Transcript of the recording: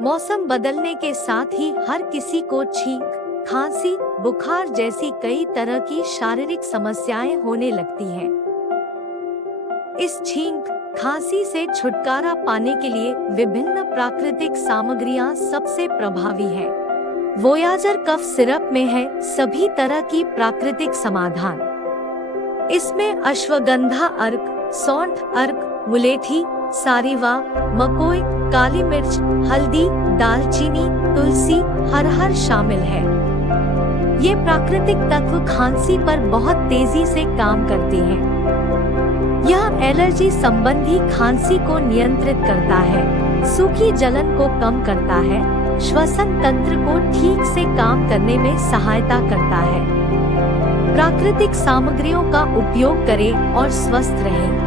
मौसम बदलने के साथ ही हर किसी को छींक, खांसी, बुखार जैसी कई तरह की शारीरिक समस्याएं होने लगती हैं। इस छींक, खांसी से छुटकारा पाने के लिए विभिन्न प्राकृतिक सामग्रियां सबसे प्रभावी हैं। वोयाजर कफ सिरप में है सभी तरह की प्राकृतिक समाधान। इसमें अश्वगंधा अर्क, सौंठ अर्क, मुलेठी, सारीवा, मकोई, काली मिर्च, हल्दी, दालचीनी, तुलसी, हरहर शामिल है। ये प्राकृतिक तत्व खांसी पर बहुत तेजी से काम करते हैं। यह एलर्जी संबंधी खांसी को नियंत्रित करता है, सूखी जलन को कम करता है, श्वसन तंत्र को ठीक से काम करने में सहायता करता है। प्राकृतिक सामग्रियों का उपयोग करें और स्वस्थ रहें।